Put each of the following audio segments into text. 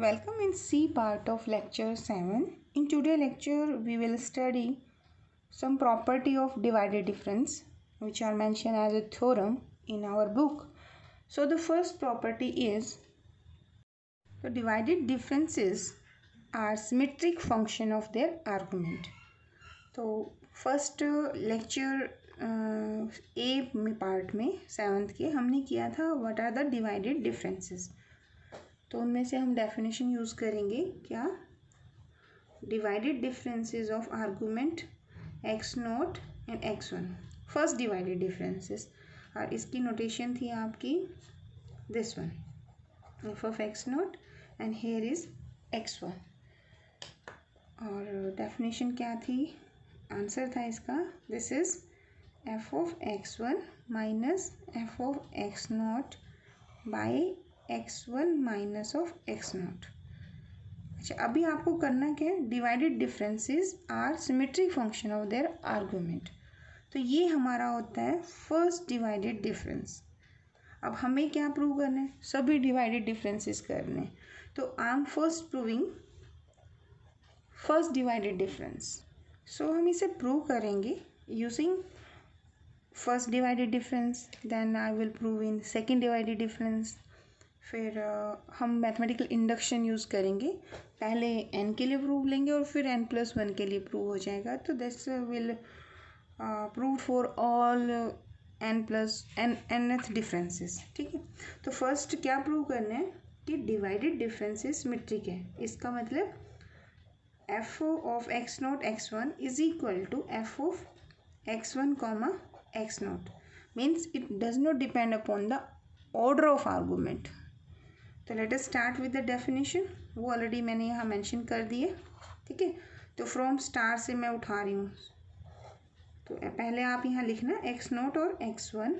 Welcome in C part of lecture 7. In today's lecture we will study some property of divided difference which are mentioned as a theorem in our book. So the first property is the divided differences are symmetric function of their argument. तो first lecture A में part में 7th के हमने किया था what are the divided differences. तो उनमें से हम डेफिनेशन यूज़ करेंगे क्या, divided differences of argument x naught and x one, first divided differences. और इसकी नोटेशन थी आपकी this one, f of x naught and here is x one. और डेफिनेशन क्या थी, आंसर था इसका this is f of x one minus f of x naught by x one minus of x naught. अच्छा, अभी आपको करना क्या है, divided differences are symmetric function of their argument. तो ये हमारा होता है फर्स्ट डिवाइडेड डिफरेंस। अब हमें क्या प्रूव करना है, सभी डिवाइडेड डिफरेंसेस करने। तो I am first proving first divided difference. So हम इसे प्रूव करेंगे using first divided difference, then I will prove in second divided difference. फिर हम मैथमेटिकल इंडक्शन यूज़ करेंगे, पहले n के लिए प्रूव लेंगे और फिर n+1 के लिए प्रूव हो जाएगा। तो this will prove for all nth differences. ठीक है, तो फर्स्ट क्या प्रूव करना है कि डिवाइडेड डिफरेंसेस सिमेट्रिक है। इसका मतलब f of x naught x one is equal to f of x one comma x naught, means it does not depend upon the order of argument. तो let us start with the definition, वो already मैंने यहाँ mention कर दी है। ठीक है, तो from star से मैं उठा रही हूँ। तो पहले आप यहाँ लिखना एक्स नोट और एक्स वन।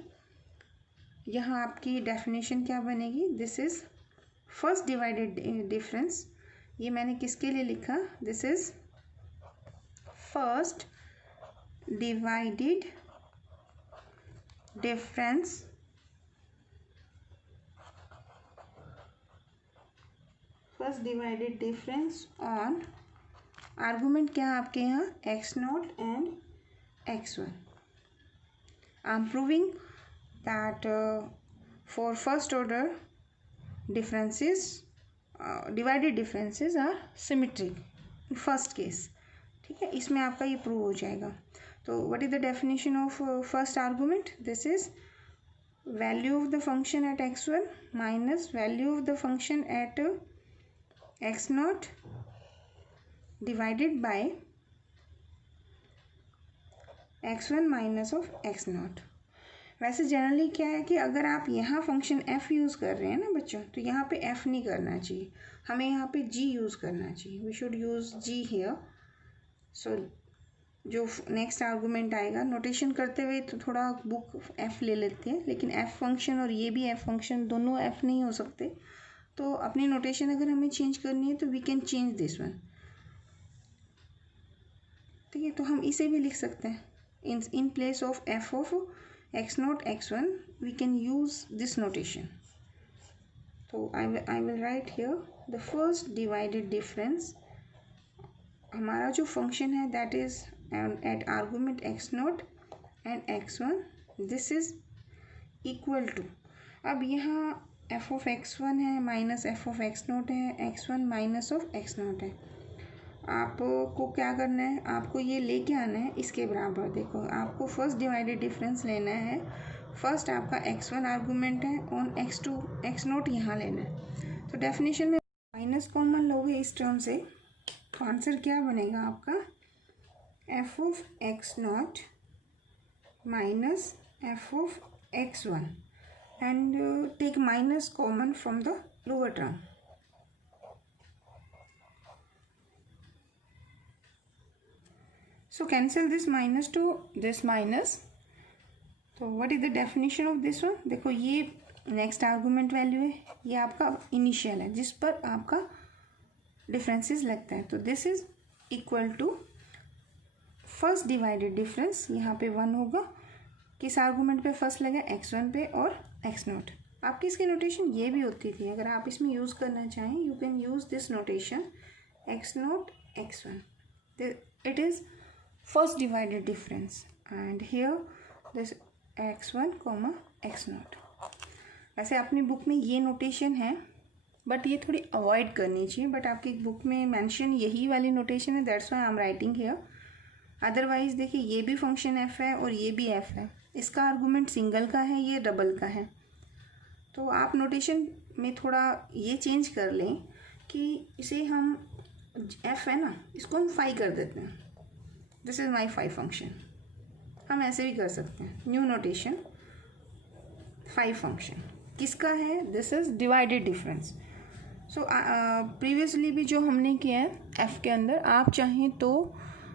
यहाँ आपकी डेफिनेशन क्या बनेगी, this is first divided difference. ये मैंने किसके लिए लिखा, this is first divided difference first divided difference on argument क्या है आपके यहाँ x naught and x one. I am proving that for first order differences divided differences are symmetric first case. ठीक है, इसमें आपका ये प्रूव हो जाएगा। तो what is the definition of first argument, this is value of the function at x one minus value of the function at x naught divided by x one minus of x not. वैसे generally क्या है कि अगर आप यहाँ function f use कर रहे हैं ना बच्चों, तो यहाँ पे f नहीं करना चाहिए, हमें यहाँ पे g यूज़ करना चाहिए। We should use g here. So जो नेक्स्ट आर्गूमेंट आएगा, नोटेशन करते हुए तो थोड़ा बुक f ले लेते हैं, लेकिन f फंक्शन और ये भी f फंक्शन दोनों f नहीं हो सकते। तो अपनी नोटेशन अगर हमें चेंज करनी है तो we can change this one. ठीक है, तो हम इसे भी लिख सकते हैं in place of f of x naught x one we can use this notation. तो I will write here the first divided difference. हमारा जो फंक्शन है that is at argument x naught and x one, this is equal to, अब यहाँ f of x one है minus f of x naught है, x one minus of x naught है। आपको क्या करना है, आपको ये लेके आना है इसके बराबर। देखो, आपको फर्स्ट डिवाइडेड डिफरेंस लेना है। फर्स्ट आपका एक्स वन आर्गूमेंट है on x two x naught यहाँ लेना है। तो डेफिनेशन में माइनस कॉमन लोगे इस टर्म से, तो आंसर क्या बनेगा आपका, F of x not minus f of x one and take minus common from the lower term. So cancel this minus to this minus. So what is the definition of this one, देखो ये next argument value है, ये आपका initial है जिस पर आपका differences लगता है। तो this is equal to first divided difference, यहाँ पे 1 होगा, किस आर्गूमेंट पे फर्स्ट लगा, x1 पे और x0। आपकी इसकी नोटेशन ये भी होती थी, अगर आप इसमें यूज़ करना चाहें you can use this notation x naught x one, it is first divided difference and here this x one comma x note. वैसे अपनी बुक में ये नोटेशन है बट ये थोड़ी अवॉइड करनी चाहिए, बट आपकी बुक में मेंशन यही वाली नोटेशन है, that's why I am writing here. Otherwise देखिए ये भी फंक्शन एफ है और ये भी एफ है, इसका आर्गूमेंट सिंगल का है, ये डबल का है, तो आप नोटेशन में थोड़ा ये चेंज कर लें कि इसे हम एफ है ना, इसको हम फाई कर देते हैं, this is my phi function. हम ऐसे भी कर सकते हैं, न्यू नोटेशन फाई फंक्शन किसका है, this is divided difference. So previously भी जो हमने किया है एफ के अंदर, आप चाहें तो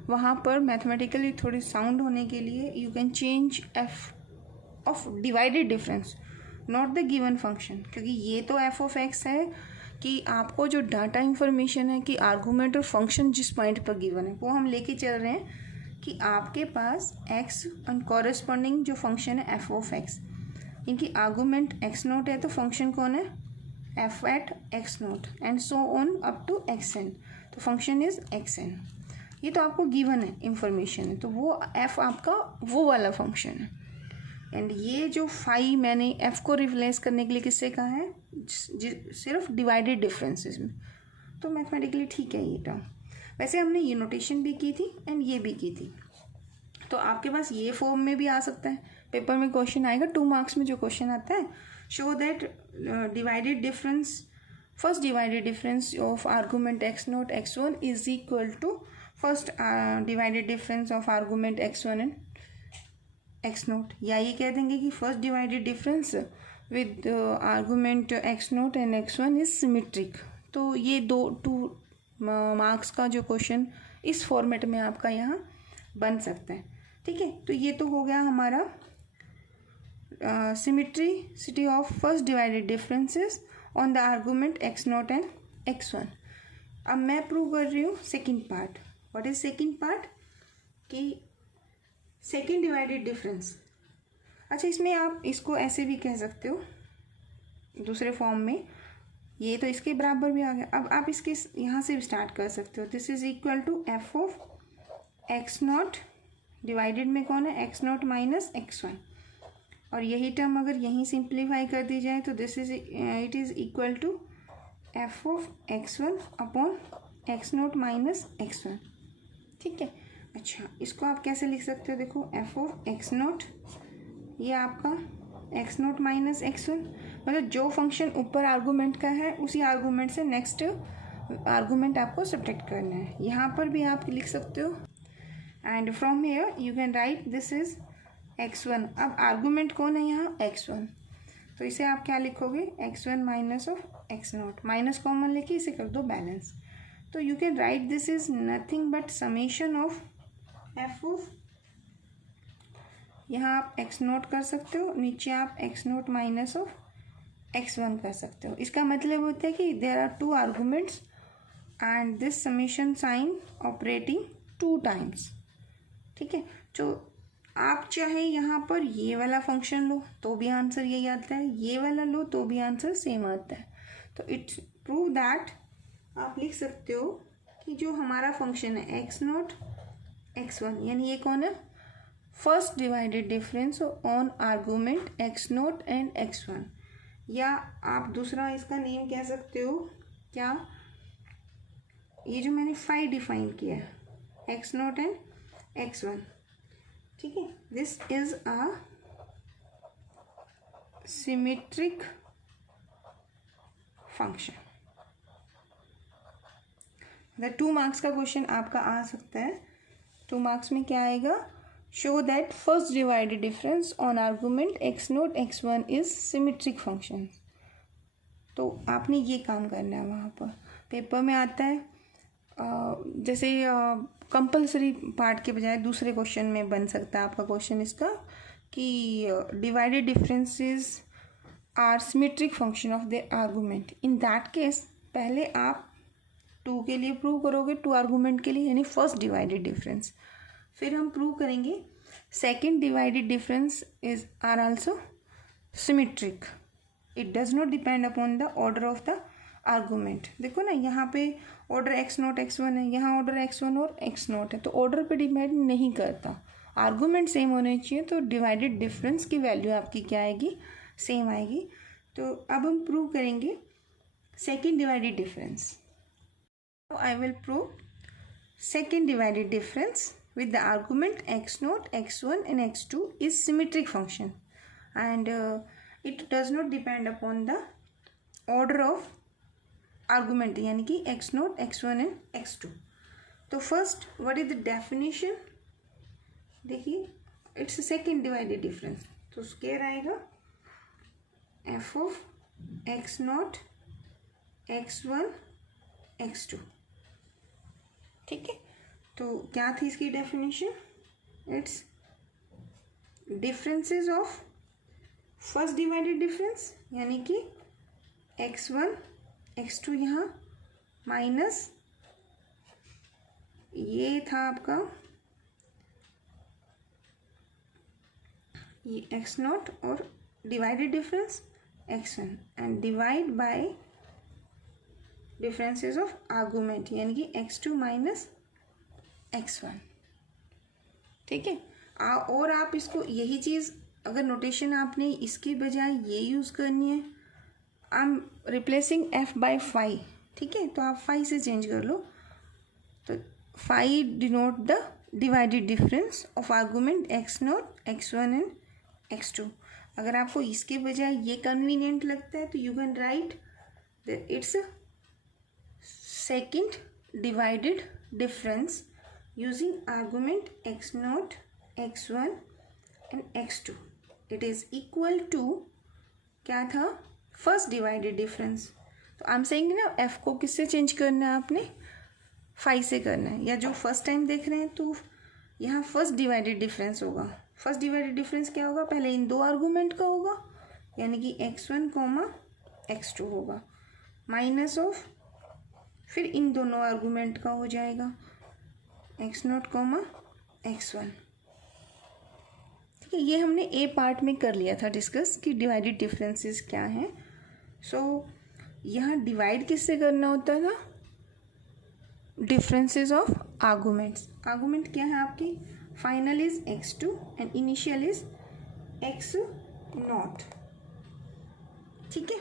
वहाँ पर मैथमेटिकली थोड़ी साउंड होने के लिए you can change F of divided difference, not the given function, क्योंकि ये तो एफ ऑफ एक्स है कि आपको जो डाटा इंफॉर्मेशन है कि आर्गूमेंट और फंक्शन जिस पॉइंट पर गिवन है वो हम लेके चल रहे हैं कि आपके पास एक्स एंड कॉरेस्पॉन्डिंग जो फंक्शन है एफ ऑफ एक्स, इनकी आर्गूमेंट एक्स नोट है तो फंक्शन कौन है f at x naught and so on up to x n, तो फंक्शन इज एक्स एन। ये तो आपको गिवन है इंफॉर्मेशन है, तो वो एफ आपका वो वाला फंक्शन है। एंड ये जो फाई मैंने एफ को रिप्लेस करने के लिए किससे कहा है, सिर्फ डिवाइडेड डिफरेंसेस में, तो मैथमेटिकली ठीक है ये टर्म। वैसे हमने ये नोटेशन भी की थी एंड ये भी की थी, तो आपके पास ये फॉर्म में भी आ सकता है, पेपर में क्वेश्चन आएगा 2 मार्क्स में जो क्वेश्चन आता है, show that divided difference, first divided difference of argument x naught x one is equal to first divided difference of argument x one and x naught, या ये कह देंगे कि first divided difference with argument x naught and x one is symmetric. तो ये 2 marks का जो question इस फॉर्मेट में आपका यहाँ बन सकता है, ठीक है। तो ये तो हो गया हमारा symmetricity of first divided differences on the argument x naught and x one. अब मैं प्रूव कर रही हूँ second part. What is second part, कि सेकेंड डिवाइडेड डिफरेंस। अच्छा, इसमें आप इसको ऐसे भी कह सकते हो दूसरे फॉर्म में, ये तो इसके बराबर भी आ गया। अब आप इसके यहाँ से भी स्टार्ट कर सकते हो, this is equal to f of x naught divided में कौन है x not minus x one, और यही टर्म अगर यहीं सिंप्लीफाई कर दी जाए तो this is it is equal to f of x one upon x not minus x one, ठीक है। अच्छा, इसको आप कैसे लिख सकते हो, देखो एफ ऑफ एक्स नॉट, ये आपका x not minus x one, मतलब जो फंक्शन ऊपर आर्गूमेंट का है उसी आर्गूमेंट से नेक्स्ट आर्गूमेंट आपको सब्ट्रैक्ट करना है, यहाँ पर भी आप लिख सकते हो। And from here you can write this is x one. अब आर्गूमेंट कौन है यहाँ एक्स वन, तो इसे आप क्या लिखोगे x one minus of x not, minus common लेके इसे कर दो बैलेंस, तो you can write this is nothing but summation of f of, यहाँ आप एक्स नोट कर सकते हो, नीचे आप x naught minus of x one कर सकते हो। इसका मतलब होता है कि there are 2 arguments and this summation sign operating 2 times, ठीक है। तो आप चाहे यहाँ पर ये वाला फंक्शन लो तो भी आंसर यही आता है, ये वाला लो तो भी आंसर सेम आता है। तो इट्स प्रूव दैट आप लिख सकते हो कि जो हमारा फंक्शन है एक्स नोट एक्स वन, यानी ये कौन है first divided difference on argument x naught and x one, या आप दूसरा इसका नेम कह सकते हो क्या, ये जो मैंने फाई डिफाइन किया है x naught and x one, ठीक है। This is a symmetric function. 2 marks का क्वेश्चन आपका आ सकता है। 2 मार्क्स में क्या आएगा, show that first divided difference on argument x naught x one is symmetric function. तो आपने ये काम करना है, वहाँ पर पेपर में आता है जैसे कंपलसरी पार्ट के बजाय दूसरे क्वेश्चन में बन सकता है आपका क्वेश्चन इसका कि divided differences are symmetric function of the argument. In that case पहले आप 2 के लिए प्रूव करोगे, 2 आर्गूमेंट के लिए, यानी फर्स्ट डिवाइडेड डिफरेंस, फिर हम प्रूव करेंगे second divided difference is are also symmetric, it does not depend upon the order of the argument. देखो ना यहाँ पे order x not x one है, यहाँ ऑर्डर एक्स वन और एक्स नॉट है, तो ऑर्डर पे डिपेंड नहीं करता। आर्गूमेंट सेम होने चाहिए तो डिवाइडेड डिफरेंस की वैल्यू आपकी क्या आएगी, सेम आएगी। तो अब हम प्रूव करेंगे second divided difference. I will prove second divided difference with the argument x naught, x1 and x2 is symmetric function and it does not depend upon the order of argument यानी कि x naught, x1 and x2। तो first what is the definition, देखिए it's a second divided difference, तो square आएगा f of x naught, x1, x2। ठीक है, तो क्या थी इसकी definition, it's differences of first divided difference यानी कि x1 x2 यहाँ माइनस ये था आपका ये x नॉट और divided difference x1 and divide by differences of argument यानी कि x2 माइनस x1। ठीक है, और आप इसको यही चीज़ अगर नोटेशन आपने इसके बजाय ये यूज़ करनी है, I am replacing f by phi. ठीक है, तो आप फाई से चेंज कर लो, तो phi denote the divided difference of argument x naught, x1 and x2। अगर आपको इसके बजाय ये कन्वीनियंट लगता है तो you can right it's second divided difference using argument x naught, x1 and x2 it is equal to क्या था, फर्स्ट डिवाइडेड डिफरेंस। तो आई एम सेइंग ना f को किससे चेंज करना है, आपने फाई से करना है, या जो फर्स्ट टाइम देख रहे हैं तो यहाँ फर्स्ट डिवाइडेड डिफरेंस होगा। फर्स्ट डिवाइडेड डिफरेंस क्या होगा, पहले इन दो आर्गूमेंट का होगा यानी कि x1 कॉमा x2 होगा, माइनस ऑफ फिर इन दोनों आर्गूमेंट का हो जाएगा एक्स नॉट कॉमा x1। ठीक है, ये हमने ए पार्ट में कर लिया था डिस्कस कि डिवाइडेड डिफरेंसेस क्या हैं। सो यहाँ डिवाइड किससे करना होता था, डिफरेंसेस ऑफ आर्गूमेंट्स। आर्गूमेंट क्या है आपकी, final is x2 and initial is x not. ठीक है,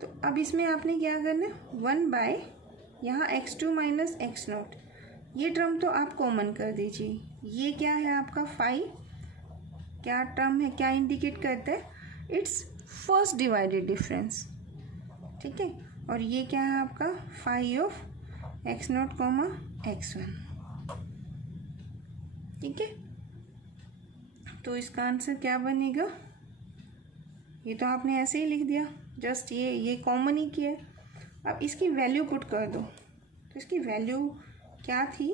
तो अब इसमें आपने क्या करना है, 1 बाय यहाँ x2 माइनस x नॉट, ये टर्म तो आप कॉमन कर दीजिए। ये क्या है आपका फाई, क्या टर्म है, क्या इंडिकेट करता है, इट्स फर्स्ट डिवाइडेड डिफरेंस। ठीक है, और ये क्या है आपका phi of x naught comma x1। ठीक है, तो इसका आंसर क्या बनेगा, ये तो आपने ऐसे ही लिख दिया, जस्ट ये कॉमन ही किया। अब इसकी वैल्यू पुट कर दो, तो इसकी वैल्यू क्या थी,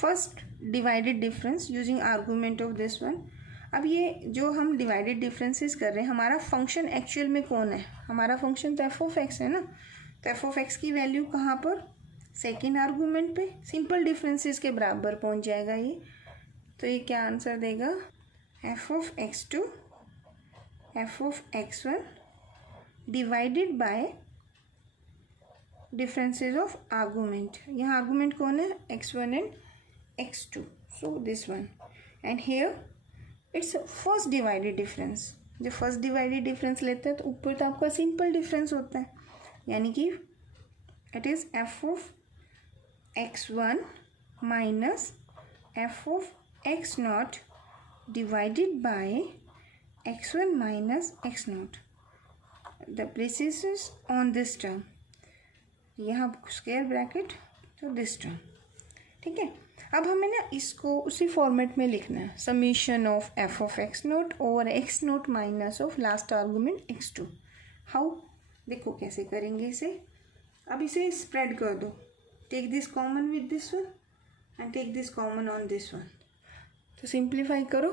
first divided difference using argument of this one. अब ये जो हम डिवाइडेड डिफरेंसेस कर रहे हैं, हमारा फंक्शन एक्चुअल में कौन है, हमारा फंक्शन तो एफ ऑफ एक्स है ना, तो एफ ऑफ एक्स की वैल्यू कहाँ पर, सेकेंड आर्गूमेंट पे, सिंपल डिफरेंसेस के बराबर पहुँच जाएगा ये। तो ये क्या आंसर देगा, f of x2 f of x1 divided by differences of argument. यहाँ आर्गूमेंट कौन है, x1 and x2, so this one, and here it's first divided difference. जब फर्स्ट डिवाइडेड डिफरेंस लेते हैं तो ऊपर तो आपका सिंपल डिफरेंस होता है, यानी कि it is f of x1 minus f of x not divided by x1 minus x not. The places is on this term, यहाँ स्क्वायर ब्रैकेट तो दिस टर्म। ठीक है, अब हमें ना इसको उसी फॉर्मेट में लिखना है, summation of f of x naught over x naught minus of last argument x2। How, देखो कैसे करेंगे इसे। अब इसे स्प्रेड कर दो, take this common with this one and take this common on this one, तो सिंप्लीफाई करो,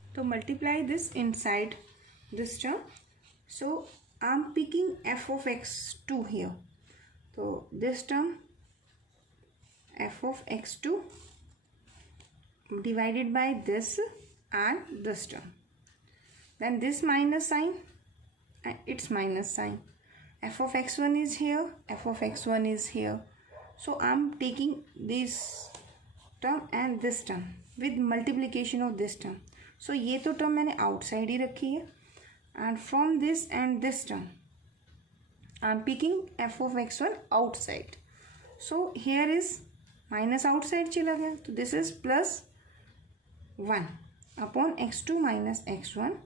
तो multiply this inside this term. So I am picking f of x2 here, तो this term f of x2 divided by this and this term, then this minus sign and its minus sign. F of x1 is here, f of x1 is here. So I'm taking this term and this term with multiplication of this term. So ये तो term मैंने outside ही रखी है, and from this and this term I'm picking f of x1 outside. So here is minus outside चला गया, तो this is plus 1 upon x2 minus x1.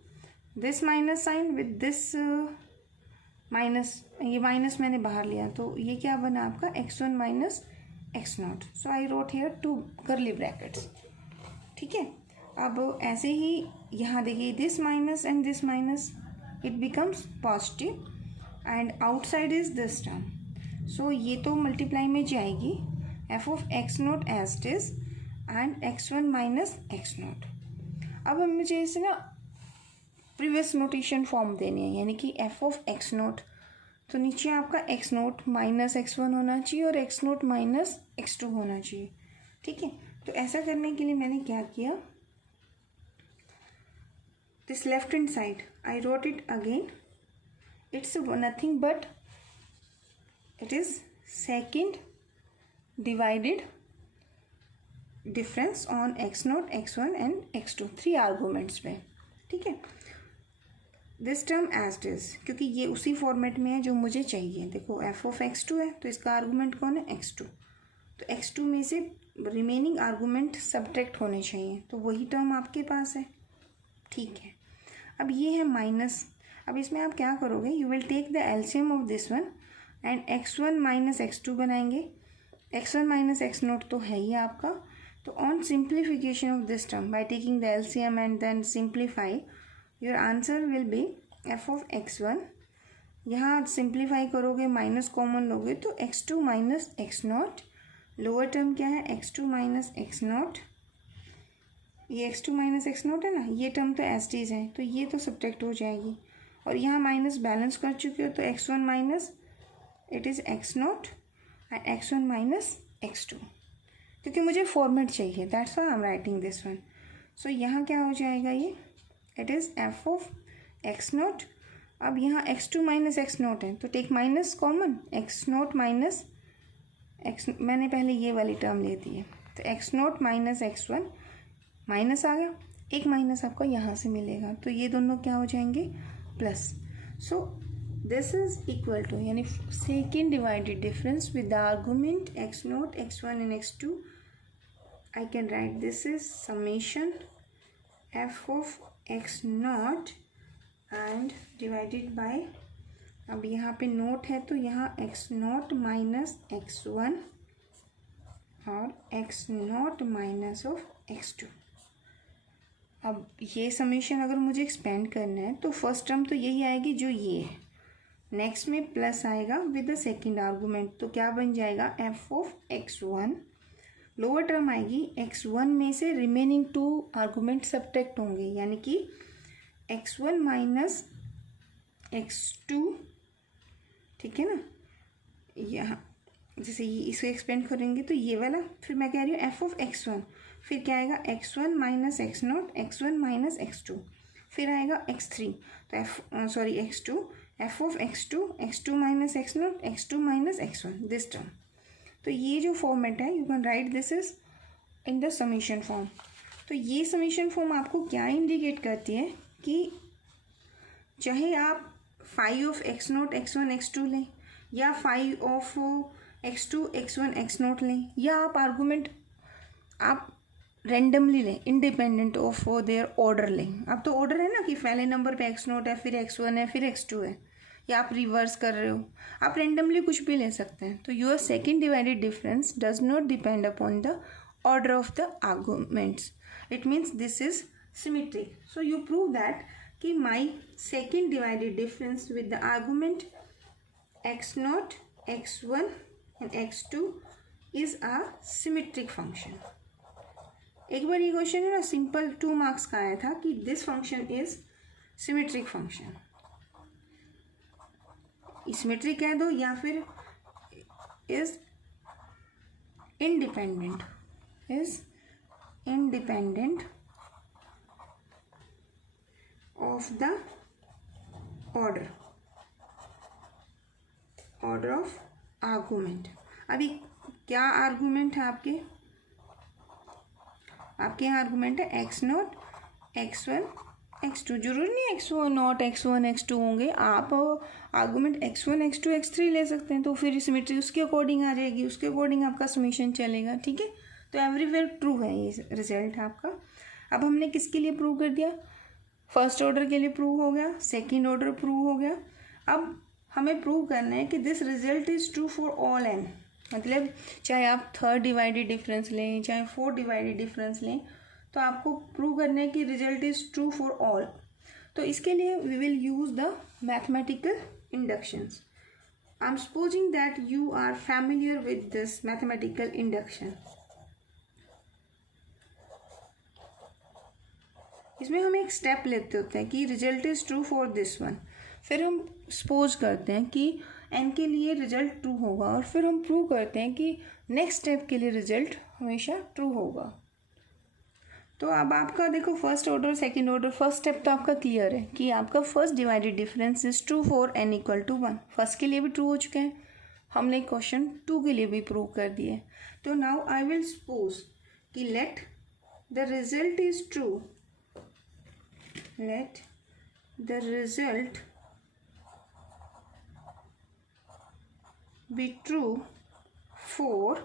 This minus sign with this minus, ये minus मैंने बाहर लिया तो ये क्या बना आपका x1 minus x naught. So I wrote here 2 curly brackets. ठीक है, अब ऐसे ही यहाँ देखिए this minus and this minus it becomes positive and outside is this term. सो ये तो मल्टीप्लाई में जाएगी f of x naught as it is and x1 minus x naught. अब मुझे इसे ना प्रीवियस नोटेशन फॉर्म देनी है, यानी कि एफ ऑफ एक्स नोट, तो नीचे आपका एक्स नोट माइनस x1 होना चाहिए और एक्स नोट माइनस x2 होना चाहिए. ठीक है, तो ऐसा करने के लिए मैंने क्या किया, this left hand side I wrote it again. It's nothing but it is second divided difference on x naught x1 and x2, 3 arguments पे. ठीक है, this term as it is, क्योंकि ये उसी फॉर्मेट में है जो मुझे चाहिए. देखो एफ ऑफ x2 है तो इसका आर्गूमेंट कौन है, x2. तो x2 में से रिमेनिंग आर्गूमेंट सब्ट्रैक्ट होने चाहिए, तो वही टर्म आपके पास है. ठीक है, अब ये है माइनस. अब इसमें आप क्या करोगे, you will take the LCM of this one and x1 minus x2 बनाएंगे. x1 माइनस एक्स नोट तो है ही आपका, तो on simplification of this term by taking the LCM and then simplify, your answer will be f of x1. यहाँ simplify करोगे minus common लोगे तो x2 minus x naught. Lower term क्या है, x2 माइनस एक्स नॉट. ये x2 minus x naught है ना, ये टर्म तो एज इट इज है तो ये तो सब्ट्रैक्ट हो जाएगी. और यहाँ माइनस बैलेंस कर चुके हो तो x1 minus it is x naught and x1 minus x2, क्योंकि मुझे फॉर्मेट चाहिए, that's why I am writing this one. So यहाँ क्या हो जाएगा, ये it is f of x naught. अब यहाँ x2 माइनस एक्स नोट है तो take minus common, x naught minus x, मैंने पहले ये वाली टर्म ले दी है तो x naught minus x1 minus आ गया, एक माइनस आपका यहाँ से मिलेगा तो ये दोनों क्या हो जाएंगे plus. So this is equal to, यानी second divided difference with the argument x naught x1 and x2. I can write this is summation f of x naught and divided by, अब यहाँ पे नोट है तो यहाँ x not minus x1 और x not minus of x2. अब ये summation अगर मुझे एक्सपेंड करना है तो फर्स्ट टर्म तो यही आएगी जो ये है, नेक्स्ट में प्लस आएगा विद द सेकेंड आर्गूमेंट, तो क्या बन जाएगा F of x1. Lower term आएगी x1 में से रिमेनिंग 2 आर्गूमेंट सब्ट्रैक्ट होंगे, यानी कि x1 माइनस x2. ठीक है ना, यहाँ जैसे ये इसको एक्सपेंड करेंगे तो ये वाला, फिर मैं कह रही हूँ एफ ऑफ x1, फिर क्या आएगा x1 minus x naught, x1 minus x2, फिर आएगा x3 तो x2, f of x2 minus x not, x2 minus x1, this term. तो ये जो फॉर्मेट है you can write this is in the summation form. तो ये समीशन फॉर्म आपको क्या इंडिकेट करती है कि चाहे आप five of x naught x1 x2 लें या five of x2 x1 x note लें, या आप आर्गूमेंट आप रेंडमली लें, इंडिपेंडेंट ऑफ देयर ऑर्डर लें. अब तो ऑर्डर है ना कि पहले नंबर पे एक्स नोट है, फिर x1 है, फिर x2 है, या आप रिवर्स कर रहे हो, आप रेंडमली कुछ भी ले सकते हैं. तो your second divided difference does not depend upon the order of the arguments. It means this is symmetric. So you prove that कि my second divided difference with the argument x naught x1 and x2 is a symmetric function. एक बार ये question है ना simple 2 marks का आया था कि this function is symmetric function. Symmetric कह दो या फिर is independent, of the order of argument. अभी क्या आर्गूमेंट है आपके यहाँ आर्गूमेंट है एक्स नॉट x1 x2। जरूरी नहीं x1 नॉट x1 x2 होंगे, आप आर्गूमेंट x1 x2 x3 ले सकते हैं, तो फिर सिमेट्री उसके अकॉर्डिंग आ जाएगी, उसके अकॉर्डिंग आपका समीशन चलेगा। ठीक है, तो एवरीवेयर ट्रू है ये रिजल्ट आपका। अब हमने किसके लिए प्रूव कर दिया? फर्स्ट ऑर्डर के लिए प्रूव हो गया, सेकेंड ऑर्डर प्रूव हो गया। अब हमें प्रूव करना है कि this result is true for all n, मतलब चाहे आप थर्ड डिवाइडेड डिफरेंस लें, चाहे फोर्थ डिवाइडेड डिफरेंस लें, तो आपको प्रूव करना है कि result is true for all. तो इसके लिए we will use the mathematical inductions. I am supposing that you are familiar with this mathematical induction. इसमें हम एक स्टेप लेते होते हैं कि result is true for this one, फिर हम सपोज करते हैं कि n के लिए रिजल्ट ट्रू होगा, और फिर हम प्रूव करते हैं कि नेक्स्ट स्टेप के लिए रिजल्ट हमेशा ट्रू होगा। तो अब आपका देखो first order second order, first step तो आपका क्लियर है कि आपका first divided difference is true for n equal to 1। First के लिए भी ट्रू हो चुके हैं, हमने क्वेश्चन 2 के लिए भी प्रूव कर दिए। तो नाउ आई विल सपोज कि let the result is true, let the result be true for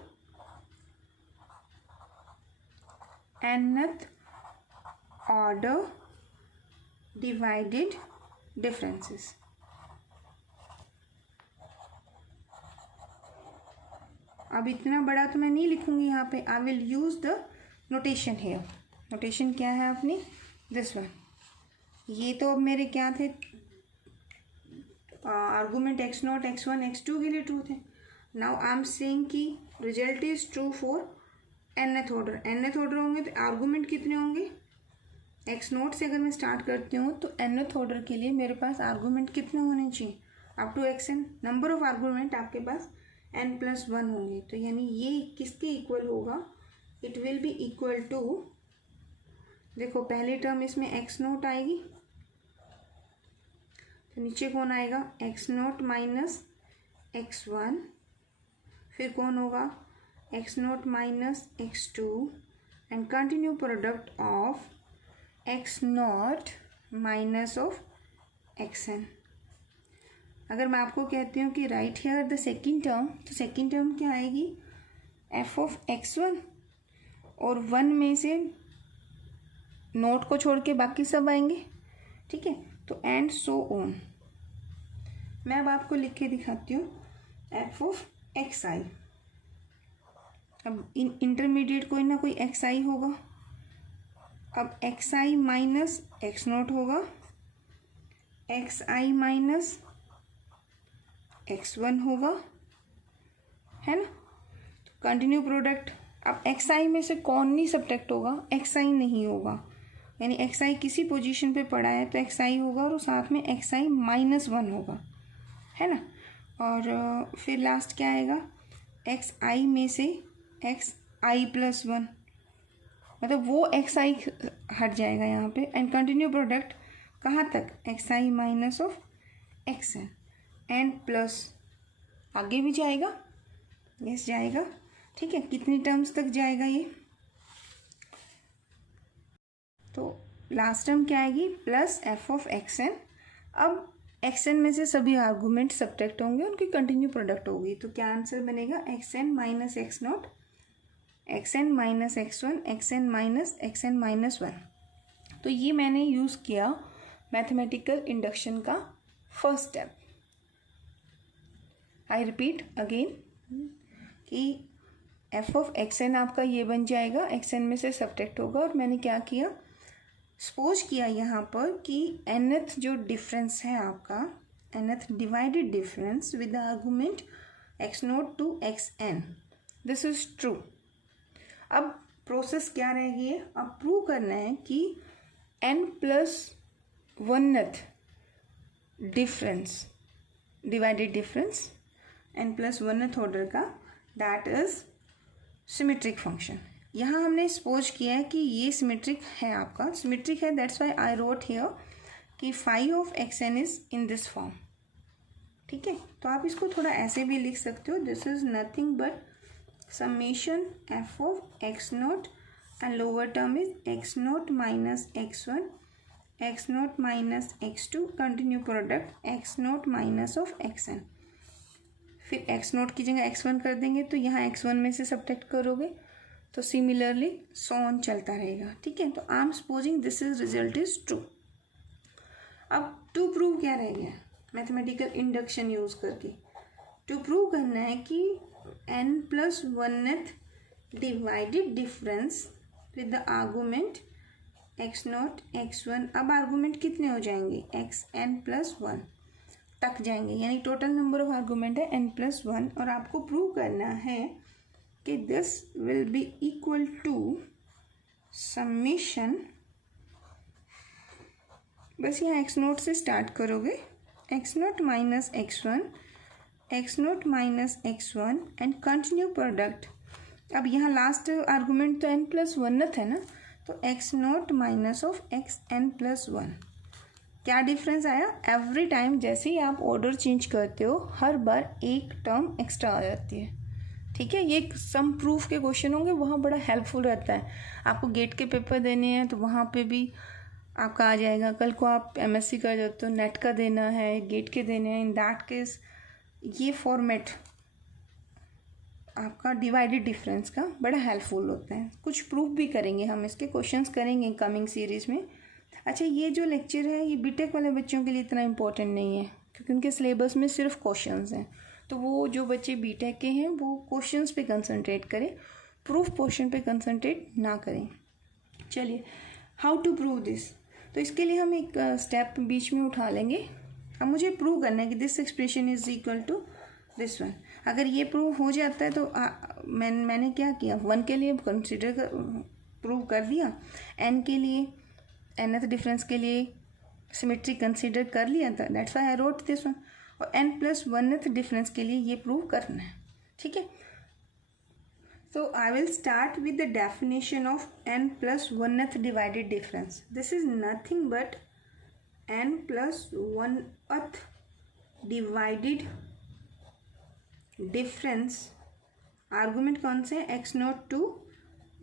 nth order divided differences। अब इतना बड़ा तो मैं नहीं लिखूंगी यहाँ पे, I will use the notation here. Notation क्या है अपनी? This one. ये तो अब मेरे क्या थे? Argument x naught x1 x2 के लिए ट्रू थे। नाउ आई एम सेइंग कि result is true for nth order. nth order होंगे तो आर्गूमेंट कितने होंगे? एक्स नॉट से अगर मैं स्टार्ट करती हूँ तो nth ऑर्डर के लिए मेरे पास आर्गूमेंट कितने होने चाहिए? Up to xn number of argument आपके पास n+1 होंगे। तो यानी ये किसके इक्वल होगा? It will be equal to, देखो पहली टर्म इसमें एक्स नॉट आएगी, तो नीचे कौन आएगा? एक्स नॉट माइनस x1, फिर कौन होगा? X not minus x2 and continue product of x not minus of xn। अगर मैं आपको कहती हूँ कि right here the second term, तो सेकेंड टर्म क्या आएगी? f ऑफ x1, और 1 में से नोट को छोड़ के बाकी सब आएंगे। ठीक है, तो एंड सो ऑन। मैं अब आपको लिख के दिखाती हूँ f ऑफ xi। अब इंटरमीडिएट कोई ना कोई xi होगा। अब xi माइनस एक्स नोट होगा, xi माइनस x1 होगा, है ना? Continue product. अब xi में से कौन नहीं सब्ट्रैक्ट होगा? xi नहीं होगा, यानी xi किसी पोजीशन पे पड़ा है तो xi होगा, और साथ में xi -1 होगा, है ना? और फिर लास्ट क्या आएगा? xi में से xi+1, मतलब वो xi हट जाएगा यहाँ पे, एंड कंटिन्यू प्रोडक्ट कहाँ तक? xi minus of xn and plus आगे भी जाएगा, यस जाएगा। ठीक है, कितनी टर्म्स तक जाएगा ये? तो लास्ट टर्म क्या आएगी? Plus f of xn। अब xn में से सभी आर्गूमेंट सब्ट्रैक्ट होंगे, उनकी कंटिन्यू प्रोडक्ट होगी, तो क्या आंसर बनेगा? xn minus x not, xn minus x1, xn minus xn -1। तो ये मैंने यूज़ किया मैथमेटिकल इंडक्शन का first step. I repeat again कि f ऑफ xn आपका ये बन जाएगा, xn में से सब्ट्रैक्ट होगा, और मैंने क्या किया? सपोज किया यहाँ पर कि nth जो डिफरेंस है आपका, nth divided difference with the argument x0 to xn, this is true. अब प्रोसेस क्या रहेगी? अब प्रूव करना है कि n+1th difference, divided difference n+1th order का, दैट इज सिमेट्रिक फंक्शन। यहाँ हमने सपोज किया है कि ये सिमेट्रिक है, आपका सिमेट्रिक है, that's why I wrote here कि phi of x n is in this form. ठीक है, तो आप इसको थोड़ा ऐसे भी लिख सकते हो, this is nothing but summation f of x naught and lower term is x naught minus x one x naught minus x two continue product x naught minus of x n. फिर x naught की जगह x one कर देंगे तो यहाँ x one में से subtract करोगे तो सिमिलरली सो ऑन चलता रहेगा। ठीक है, तो I am supposing this is result is true. अब टू प्रूव क्या रह गया, मैथमेटिकल इंडक्शन यूज करके टू प्रूव करना है कि n plus oneth divided difference with the argument x not x one. अब आर्गूमेंट कितने हो जाएंगे, एक्स एन प्लस वन तक जाएंगे, यानी टोटल नंबर ऑफ आर्गूमेंट है n प्लस वन। और आपको प्रूव करना है कि this will be equal to summation, बस यहाँ एक्स नोट से स्टार्ट करोगे, x naught minus x one x naught minus x one and continue product. अब यहाँ लास्ट आर्गूमेंट तो n प्लस वन है ना, तो x naught minus of x n plus one. क्या डिफरेंस आया, एवरी टाइम जैसे ही आप ऑर्डर चेंज करते हो हर बार एक टर्म एक्स्ट्रा आ जाती है। ठीक है, ये सम प्रूफ के क्वेश्चन होंगे, वहाँ बड़ा हेल्पफुल रहता है। आपको गेट के पेपर देने हैं तो वहाँ पे भी आपका आ जाएगा। कल को आप MSc कर जाते हो, नेट का देना है, गेट के देने हैं, इन दैट केस ये फॉर्मेट आपका डिवाइडेड डिफरेंस का बड़ा हेल्पफुल होता है। कुछ प्रूफ भी करेंगे हम, इसके क्वेश्चंस करेंगे कमिंग सीरीज़ में। अच्छा, ये जो लेक्चर है ये बीटेक वाले बच्चों के लिए इतना इम्पोर्टेंट नहीं है क्योंकि उनके सिलेबस में सिर्फ क्वेश्चंस हैं। तो वो जो बच्चे बीटेक के हैं वो क्वेश्चंस पे कंसंट्रेट करें, प्रूफ पोर्शन पे कंसंट्रेट ना करें। चलिए, हाउ टू प्रूव दिस, तो इसके लिए हम एक स्टेप बीच में उठा लेंगे। अब मुझे प्रूव करना है कि this expression is equal to this one. अगर ये प्रूव हो जाता है तो मैंने क्या किया, वन के लिए कंसिडर प्रूव कर दिया, एन के लिए nth डिफरेंस के लिए सिमेट्री कंसीडर कर लिया था, that's why I wrote this one. और n प्लस वनथ डिफरेंस के लिए ये प्रूव करना है। ठीक है, तो I will start with the definition of n plus oneth divided difference. This is nothing but n plus oneth divided difference. Argument कौन से हैं, x naught to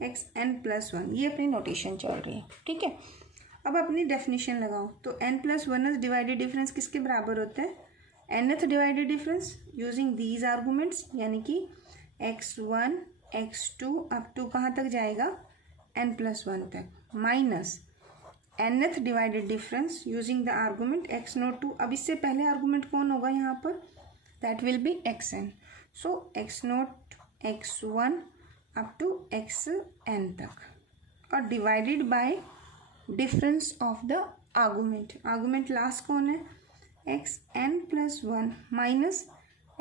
x n plus one, ये अपनी नोटेशन चल रही है। ठीक है, अब अपनी डेफिनेशन लगाओ। तो n plus one divided difference किसके बराबर होता है, nth divided difference using these arguments, यानी कि x1 x2 अप टू कहाँ तक जाएगा, n प्लस वन तक, minus nth divided difference using the argument x naught two. अब इससे पहले आर्गूमेंट कौन होगा यहाँ पर, that will be xn। So x naught x1 up to xn तक, और divided by difference of the argument. Argument last कौन है, x n plus one minus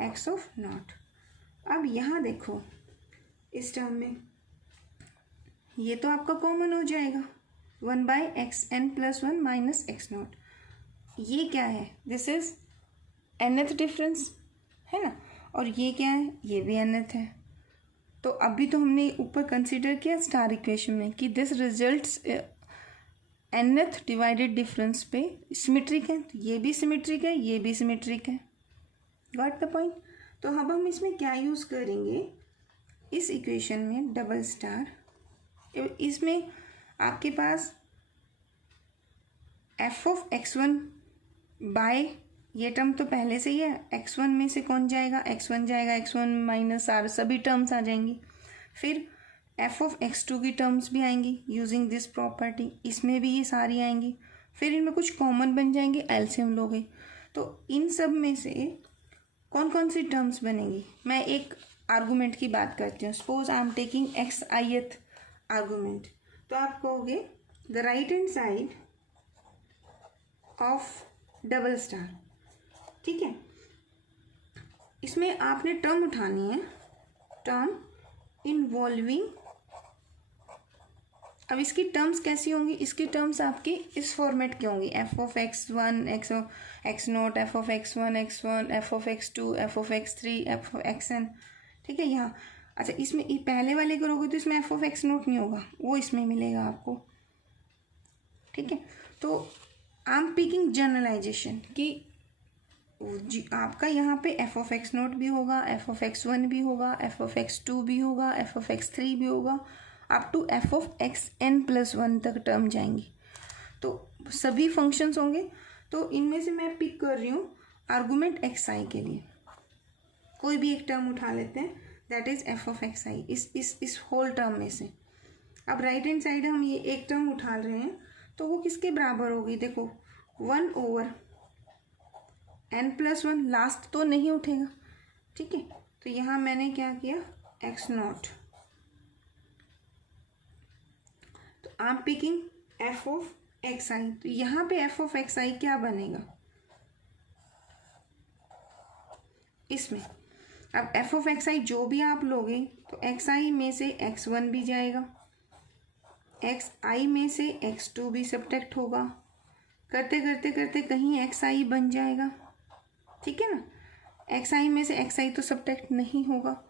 x of naught. अब यहाँ देखो इस टर्म में ये तो आपका कॉमन हो जाएगा, one by x n plus one minus x naught. ये क्या है, दिस इज nth डिफरेंस है ना, और ये क्या है, ये भी nth है। तो अभी तो हमने ऊपर कंसीडर किया स्टार इक्वेशन में कि this results nth divided difference पे सिमेट्रिक है, तो ये भी सिमेट्रिक है, ये भी सिमेट्रिक है। Got the point. तो अब हम इसमें क्या यूज़ करेंगे, इस इक्वेशन में डबल स्टार, इसमें आपके पास f of x one by ये टर्म तो पहले से ही है, एक्स वन में से कौन जाएगा, एक्स वन जाएगा, एक्स वन माइनस आर, सभी टर्म्स आ जाएंगी। फिर एफ ऑफ एक्स टू की टर्म्स भी आएंगी यूजिंग दिस प्रॉपर्टी, इसमें भी ये सारी आएंगी। फिर इनमें कुछ कॉमन बन जाएंगे, एलसीएम लोगे तो इन सब में से कौन कौन सी टर्म्स बनेंगी। मैं एक आर्गूमेंट की बात करती हूँ, suppose I am taking x ith argument, तो आप कहोगे the right hand side of double star. ठीक है, इसमें आपने टर्म उठानी है, टर्म इन्वॉल्विंग। अब इसकी टर्म्स कैसी होंगी, इसकी टर्म्स आपकी इस फॉर्मेट की होंगी, f of x one x naught, f of x one f of x two, f of x three, f of x n. ठीक है, यहाँ अच्छा इसमें पहले वाले करोगे तो इसमें एफ ऑफ एक्स नोट नहीं होगा, वो इसमें मिलेगा आपको। ठीक है, तो आई एम पिकिंग जनरलाइजेशन कि आपका यहाँ पे एफ ऑफ एक्स नोट भी होगा, एफ ऑफ एक्स वन भी होगा, एफ ऑफ एक्स टू भी होगा, एफ ऑफ एक्स थ्री भी होगा, up to f of x n plus one तक टर्म जाएंगी। तो सभी फंक्शंस होंगे। तो इनमें से मैं पिक कर रही हूँ आर्गुमेंट एक्स आई के लिए कोई भी एक टर्म उठा लेते हैं, that is f of x i, इस होल टर्म में से। अब राइट हैंड साइड हम ये एक टर्म उठा रहे हैं, तो वो किसके बराबर होगी? देखो 1/n+1, लास्ट तो नहीं उठेगा, ठीक है। तो यहाँ मैंने क्या किया, एक्स नॉट, तो I am picking f of x i. तो यहाँ पे एफ ऑफ एक्स आई क्या बनेगा इसमें? अब एफ ऑफ एक्स आई जो भी आप लोगे, तो एक्स आई में से एक्स वन भी जाएगा, एक्स आई में से एक्स टू भी सब्ट्रैक्ट होगा, करते करते करते कहीं एक्स आई बन जाएगा, ठीक है ना। एक्स आई में से एक्स आई तो सब्ट्रैक्ट नहीं होगा,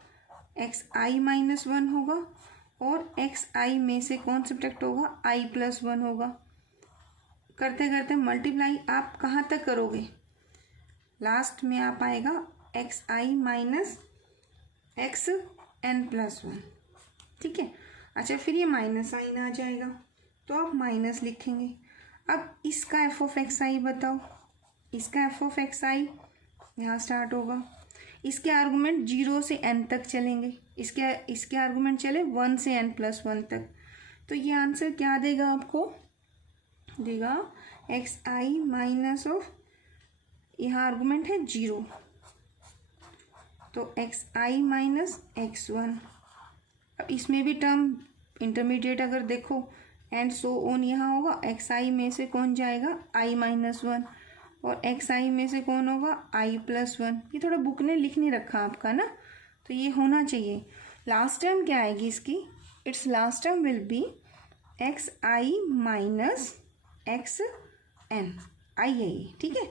एक्स आई माइनस वन होगा, और एक्स आई में से कौन सब्ट्रैक्ट होगा, आई प्लस वन होगा। करते करते मल्टीप्लाई आप कहाँ तक करोगे, लास्ट में आप आएगा x i minus x n plus one, ठीक है। अच्छा, फिर ये माइनस साइन आ जाएगा, तो आप माइनस लिखेंगे। अब इसका एफ ऑफ एक्स आई बताओ, इसका एफ ऑफ एक्स आई यहाँ स्टार्ट होगा, इसके आर्गूमेंट 0 से n तक चलेंगे, इसके आर्गूमेंट चले 1 से n+1 तक। तो ये आंसर क्या देगा आपको, देगा एक्स आई माइनस ऑफ, यहाँ आर्गूमेंट है 0, तो x i minus x one. अब इसमें भी टर्म इंटरमीडिएट अगर देखो एंड सो ऑन यहाँ होगा, एक्स आई में से कौन जाएगा, आई माइनस वन, और एक्स आई में से कौन होगा, आई प्लस वन। ये थोड़ा बुक ने लिख नहीं रखा आपका ना, तो ये होना चाहिए। लास्ट टर्म क्या आएगी इसकी, it's last term will be x i minus x n, आई है ये, ठीक है।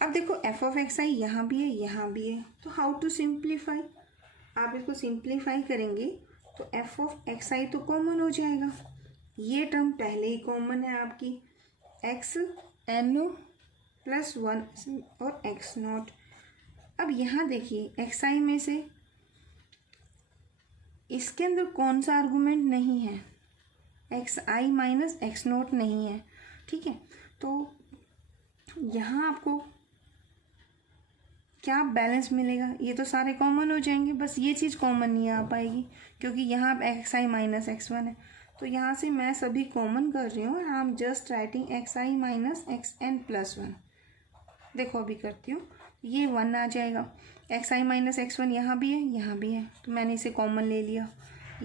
अब देखो एफ ऑफ एक्स आई यहाँ भी है, यहाँ भी है, तो हाउ टू सिंप्लीफाई, आप इसको सिंप्लीफाई करेंगे तो एफ ऑफ एक्स आई तो कॉमन हो जाएगा, ये टर्म पहले ही कॉमन है आपकी, एक्स एन प्लस वन और एक्स नॉट। अब यहाँ देखिए एक्स आई में से इसके अंदर कौन सा आर्गूमेंट नहीं है, x i minus x not नहीं है, ठीक है। तो यहाँ आपको क्या बैलेंस मिलेगा, ये तो सारे कॉमन हो जाएंगे, बस ये चीज़ कॉमन नहीं आ पाएगी क्योंकि यहाँ x i minus x one है। तो यहाँ से मैं सभी कॉमन कर रही हूँ, I am just writing x i minus x n plus one. देखो अभी करती हूँ, ये वन आ जाएगा, x i minus x one यहाँ भी है, यहाँ भी है, तो मैंने इसे कॉमन ले लिया।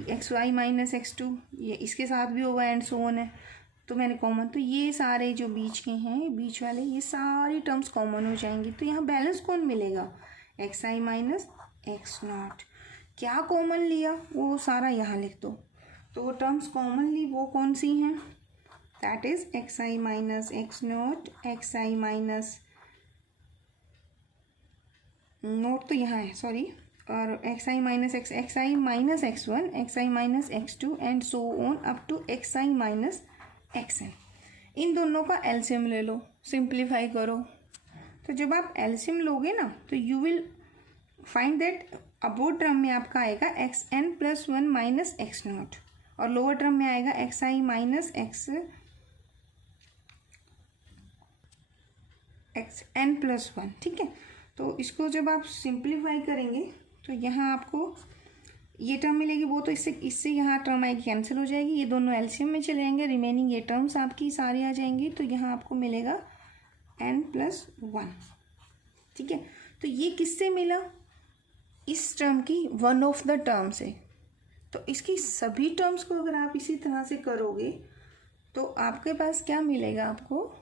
X i minus x two ये इसके साथ भी होगा एंड सो ऑन है, तो मैंने कॉमन, तो ये सारे जो बीच के हैं, बीच वाले ये सारी टर्म्स कॉमन हो जाएंगी। तो यहाँ बैलेंस कौन मिलेगा, x i minus x not. क्या कॉमन लिया वो सारा यहाँ लिख दो, तो वो टर्म्स कॉमन ली वो कौन सी हैं, that is x i minus x not, x i minus naught तो यहाँ है सॉरी, और x i minus x i minus x one, x i minus x two and so on up to x i minus x n. इन दोनों का LCM ले लो, simplify करो। तो जब आप एलसीएम लोगे ना, तो you will find that above term में आपका आएगा x n plus one minus x not, और लोअर टर्म में आएगा x i minus x n plus one, ठीक है। तो इसको जब आप सिंप्लीफाई करेंगे तो यहाँ आपको ये टर्म मिलेगी, वो तो इससे यहाँ टर्म आएगी कैंसिल हो जाएगी, ये दोनों एलसीएम में चले जाएंगे, रिमेनिंग ये टर्म्स आपकी सारी आ जाएंगी। तो यहाँ आपको मिलेगा n प्लस वन, ठीक है। तो ये किससे मिला, इस टर्म की वन ऑफ द टर्म से। तो इसकी सभी टर्म्स को अगर आप इसी तरह से करोगे तो आपके पास क्या मिलेगा आपको,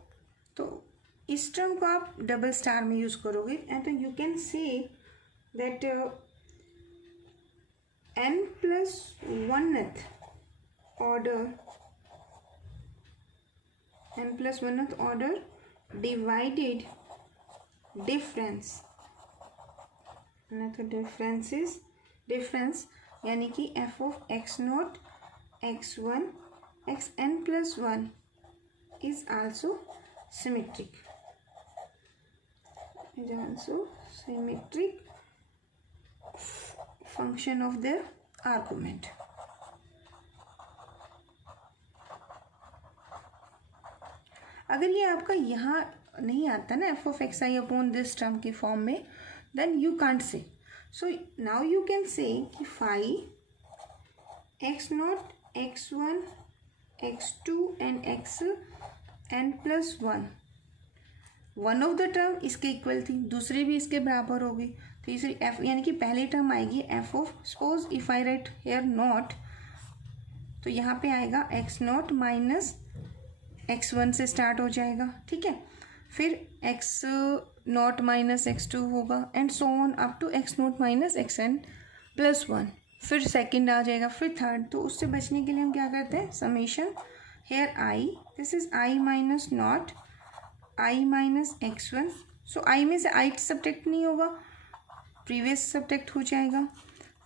तो इस टर्म को आप डबल स्टार में यूज़ करोगे एंड तो you can say that n plus 1th order, n plus 1th order divided difference, तो डिफरेंस इज डिफरेंस, यानी कि f of x naught x1 x n plus 1 is also symmetric. Is also symmetric function of their argument. अगर ये आपका यहाँ नहीं आता ना f of x i upon this term के फॉर्म में, then you can't say. So now you can say कि phi x not x one x two and x n plus one of the term इसके equal थी, दूसरी भी इसके बराबर होगी. तीसरी एफ यानी कि पहली टर्म आएगी f of, suppose if I write here not, तो यहाँ पे आएगा x not minus x one से स्टार्ट हो जाएगा. ठीक है, फिर x not minus x two होगा and so on up to x not minus x n plus one. फिर सेकंड आ जाएगा, फिर थर्ड. तो उससे बचने के लिए हम क्या करते हैं, summation here i, this is i minus not i minus x one. So i में से आई सब्ट्रैक्ट नहीं होगा, प्रीवियस सब्ट्रैक्ट हो जाएगा.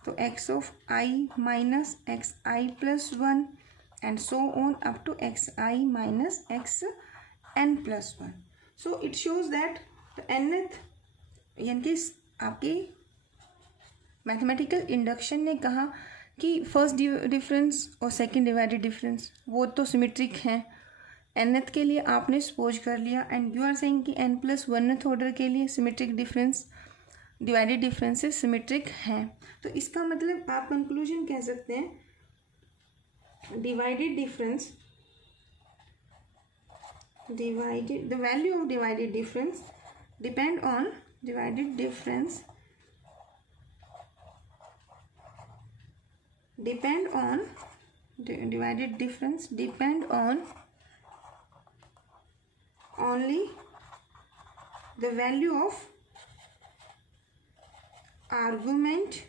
तो x of I minus x I plus one and so on up to xi minus xn plus 1. So it shows that the nth यानी कि आपके मैथमेटिकल इंडक्शन ने कहा कि फर्स्ट डिफरेंस और सेकंड डिवाइडेड डिफरेंस वो तो सिमेट्रिक हैं. nth के लिए आपने सपोज कर लिया एंड यू आर सेइंग कि n प्लस वनथ ऑर्डर के लिए symmetric difference divided differences symmetric हैं. तो इसका मतलब आप कंक्लूजन कह सकते हैं divided difference, the value of divided difference depend on divided difference depend on divided difference depend on only the value of argument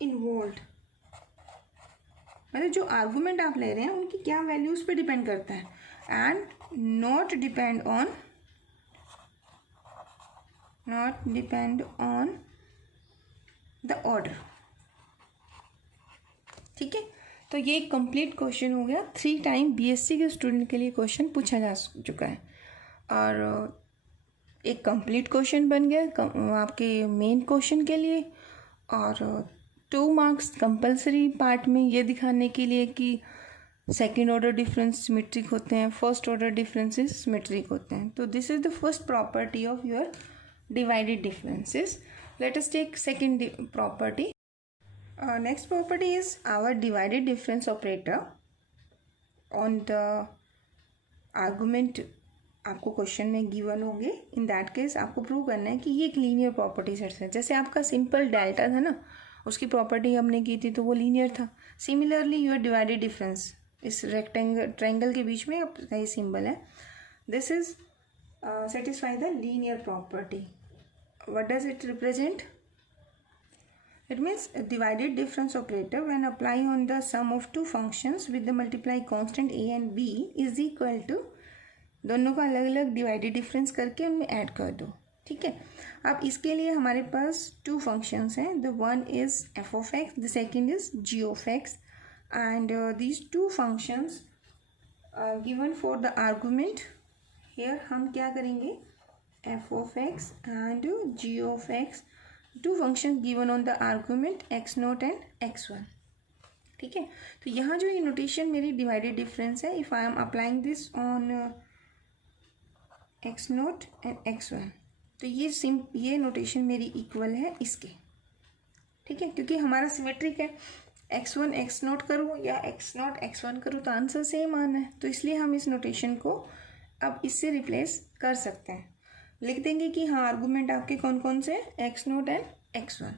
involved. मतलब जो आर्गूमेंट आप ले रहे हैं उनकी क्या वैल्यूज पे डिपेंड करता है, and not depend on the order. ठीक है, तो ये एक कंप्लीट क्वेश्चन हो गया. 3 टाइम बीएससी के स्टूडेंट के लिए क्वेश्चन पूछा जा चुका है और एक कंप्लीट क्वेश्चन बन गया आपके मेन क्वेश्चन के लिए. और 2 मार्क्स कंपलसरी पार्ट में ये दिखाने के लिए कि सेकेंड ऑर्डर डिफरेंस सिमेट्रिक होते हैं, फर्स्ट ऑर्डर डिफरेंसेस सिमेट्रिक होते हैं. तो this is the first property of your divided differences. Let us take second property. Next property is our divided difference operator on the argument आपको question में given होंगे. In that case आपको prove करना है कि ये एक लीनियर प्रॉपर्टी सेट है. जैसे आपका सिंपल डेल्टा था ना, उसकी प्रॉपर्टी हमने की थी तो वो लीनियर था. सिमिलरली योर डिवाइडेड डिफरेंस, इस ट्रायंगल के बीच में अब सही सिंबल है, this is satisfy the linear property. What does it represent? It means divided difference operator when apply on the sum of 2 functions with the multiply constant a and b is equal to, दोनों का अलग अलग divided difference करके उनमें add कर दो. ठीक है, अब इसके लिए हमारे पास 2 फंक्शंस हैं. The one is f of x, the second is g of x, and these 2 functions given for the argument. Here हम क्या करेंगे, f of x and g of x, 2 function given on the argument x naught and x one. ठीक है, तो यहाँ जो ये notation मेरी डिवाइडेड डिफरेंस है, if I am applying this on x naught and x one, तो ये नोटेशन मेरी इक्वल है इसके. ठीक है, क्योंकि हमारा सिमेट्रिक है. एक्स वन एक्स नॉट करूँ या एक्स नॉट एक्स वन करूँ तो आंसर सेम आना है. तो इसलिए हम इस नोटेशन को अब इससे रिप्लेस कर सकते हैं. लिख देंगे कि हाँ आर्गूमेंट आपके कौन कौन से, x naught and x one.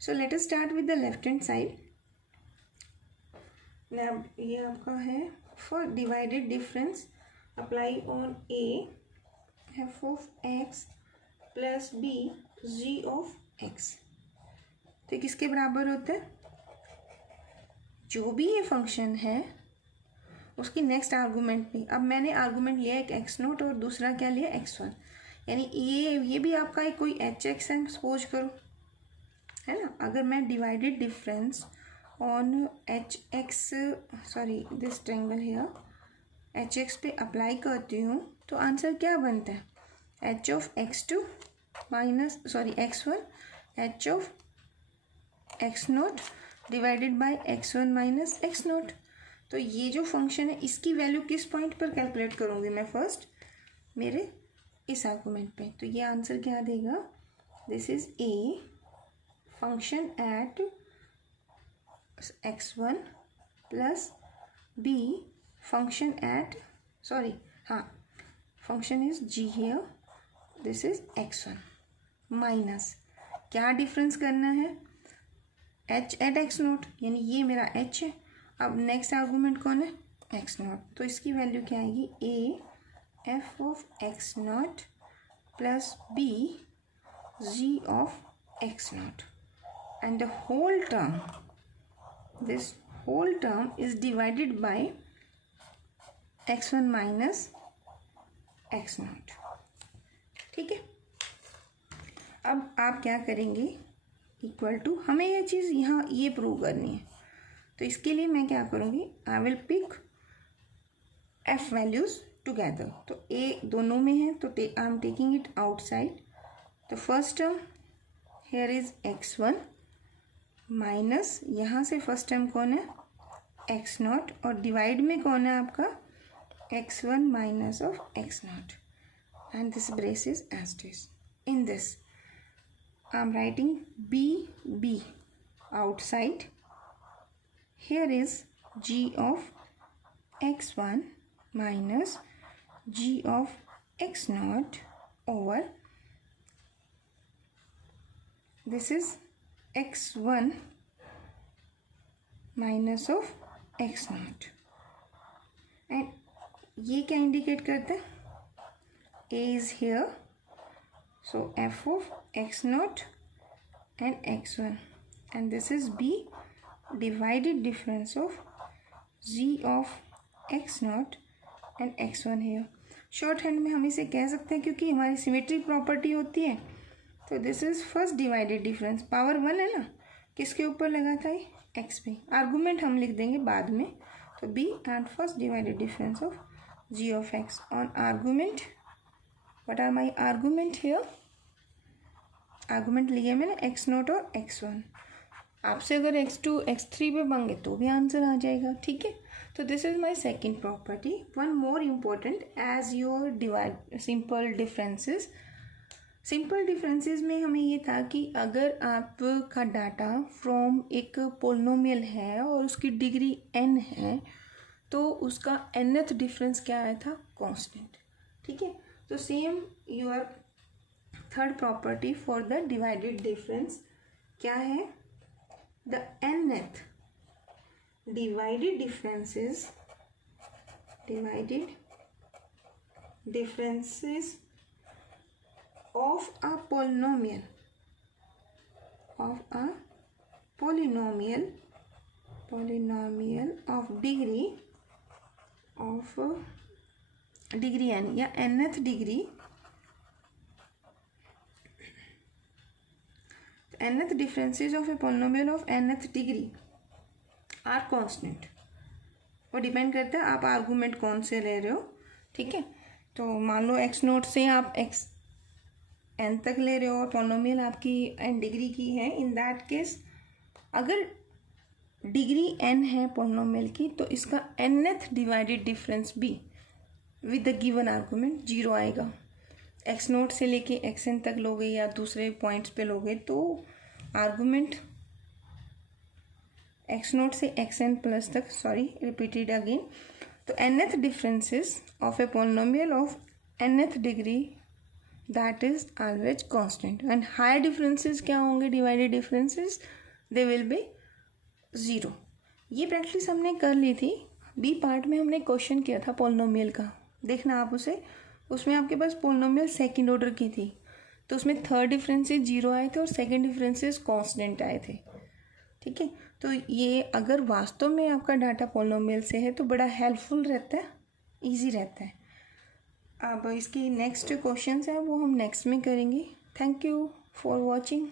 So let us start with the left hand side. ये आपका है for divided difference apply on a f of x plus b g of x. तो किसके बराबर होता है, जो भी ये फंक्शन है उसकी नेक्स्ट आर्गूमेंट भी. अब मैंने आर्गूमेंट लिया एक एक्स नोट और दूसरा क्या लिया एक्स वन, यानी ये भी आपका एक कोई एच एक्स है सपोज करो, है ना. अगर मैं divided difference on h x, sorry this triangle here, h x पे अप्लाई करती हूँ तो आंसर क्या बनता है, h of x two minus x one h of x naught divided by x one minus x naught. तो ये जो फंक्शन है इसकी वैल्यू किस पॉइंट पर कैलकुलेट करूँगी मैं, फर्स्ट मेरे इस आर्गूमेंट पे। तो ये आंसर क्या देगा, this is a function at x1 plus b function at function is g here, this is x1 minus क्या डिफरेंस करना है, h एट x नोट, यानी ये मेरा h है। अब नेक्स्ट आर्गूमेंट कौन है, x नोट, तो इसकी वैल्यू क्या आएगी, a f of x note plus b g of x naught, and the whole term, this whole term is divided by x1 minus x naught। ठीक है, अब आप क्या करेंगे, इक्वल टू, हमें ये चीज़ यहाँ ये प्रूव करनी है, तो इसके लिए मैं क्या करूँगी, I will pick f values together. तो a दोनों में है तो I am taking it outside. तो first term here is x1 minus, यहाँ से फर्स्ट टर्म कौन है, x नॉट, और डिवाइड में कौन है आपका, x1 minus of x naught, and this brace is as this. In this I am writing b outside, here is g of x1 minus g of x naught over, this is x1 minus of x naught, and ये क्या indicate करता है, a is here, so f of x naught and x1, and this is b divided difference of g of x naught and x1 here। Short hand में हम इसे कह सकते हैं क्योंकि हमारी सिमेट्री प्रॉपर्टी होती है, तो this is first divided difference, power 1 है ना, किसके ऊपर लगा था ये, x पे, आर्गूमेंट हम लिख देंगे बाद में, तो b and first divided difference of g of x on argument, what are my argument here, argument लिए मैंने x नोट और x1, आपसे अगर x2 x3 पे मांगे तो भी आंसर आ जाएगा। ठीक है, तो this is my second property. One more important, as your divide simple differences, simple differences में हमें ये था कि अगर आपका डाटा फ्रॉम एक पोलिनोमियल है और उसकी डिग्री n है तो उसका nth डिफरेंस क्या आया था, कांस्टेंट। ठीक है, तो same your third property for the divided difference क्या है, the nth divided differences of a polynomial of degree n या nth degree, nth differences of a polynomial of nth degree are constant। वो depend करता है आप argument कौन से ले रहे हो। ठीक है, तो मान लो x नोट से आप x n तक ले रहे हो और पोलिनोमियल आपकी n डिग्री की है, इन दैट केस अगर डिग्री n है पोलिनोमियल की तो इसका nth डिवाइडेड डिफरेंस भी विद द गिवन आर्गूमेंट 0 आएगा। x नोट से लेके xn तक लोगे या दूसरे पॉइंट्स पे लोगे तो आर्गूमेंट x नोट से xn प्लस तक, रिपीटेड अगेन, तो nth differences of a polynomial of nth degree that is always constant, and higher differences क्या होंगे, divided differences, they will be 0। ये प्रैक्टिस हमने कर ली थी, बी पार्ट में हमने क्वेश्चन किया था पोलिनोमियल का, देखना आप उसे, उसमें आपके पास पोलिनोमियल सेकंड ऑर्डर की थी, तो उसमें थर्ड डिफरेंसेस 0 आए थे और सेकंड डिफरेंसेस कांस्टेंट आए थे। ठीक है, तो ये अगर वास्तव में आपका डाटा पोलिनोमियल से है तो बड़ा हेल्पफुल रहता है, इजी रहता है। अब इसकी नेक्स्ट क्वेश्चंस हैं वो हम नेक्स्ट में करेंगे। Thank you for watching.